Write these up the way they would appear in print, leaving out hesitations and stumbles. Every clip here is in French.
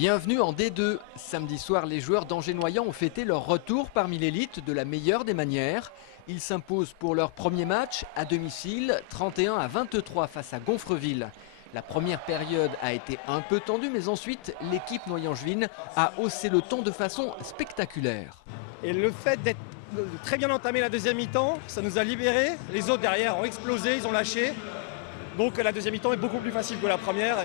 Bienvenue en D2. Samedi soir, les joueurs d'Angers-Noyant ont fêté leur retour parmi l'élite de la meilleure des manières. Ils s'imposent pour leur premier match à domicile, 31-23 face à Gonfreville. La première période a été un peu tendue, mais ensuite, l'équipe noyangevine a haussé le ton de façon spectaculaire. Et le fait d'être très bien entamé la deuxième mi-temps, ça nous a libérés. Les autres derrière ont explosé, ils ont lâché. Donc la deuxième mi-temps est beaucoup plus facile que la première.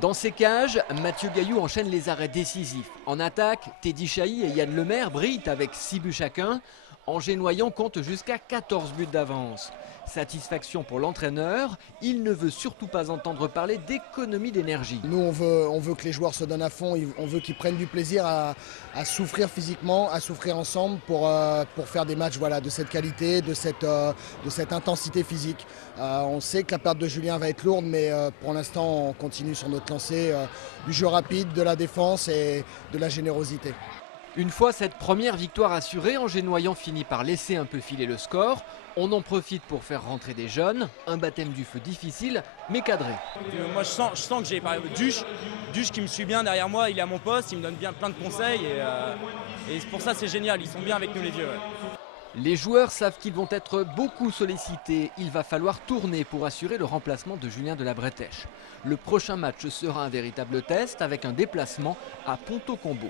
Dans ces cages, Mathieu Gaillou enchaîne les arrêts décisifs. En attaque, Teddy Chailly et Yann Lemaire brillent avec 6 buts chacun. Angers-Noyant compte jusqu'à 14 buts d'avance. Satisfaction pour l'entraîneur, il ne veut surtout pas entendre parler d'économie d'énergie. Nous, on veut que les joueurs se donnent à fond, on veut qu'ils prennent du plaisir à souffrir physiquement, à souffrir ensemble pour faire des matchs de cette qualité, de cette intensité physique. On sait que la perte de Julien va être lourde, mais pour l'instant, on continue sur notre lancée du jeu rapide, de la défense et de la générosité. Une fois cette première victoire assurée, Angers-Noyant finit par laisser un peu filer le score. On en profite pour faire rentrer des jeunes. Un baptême du feu difficile, mais cadré. Moi je sens que j'ai Duche qui me suit bien derrière moi, il est à mon poste, il me donne bien plein de conseils et pour ça c'est génial, ils sont bien avec nous les vieux. Ouais. Les joueurs savent qu'ils vont être beaucoup sollicités. Il va falloir tourner pour assurer le remplacement de Julien de la Bretèche. Le prochain match sera un véritable test avec un déplacement à Ponto Combo.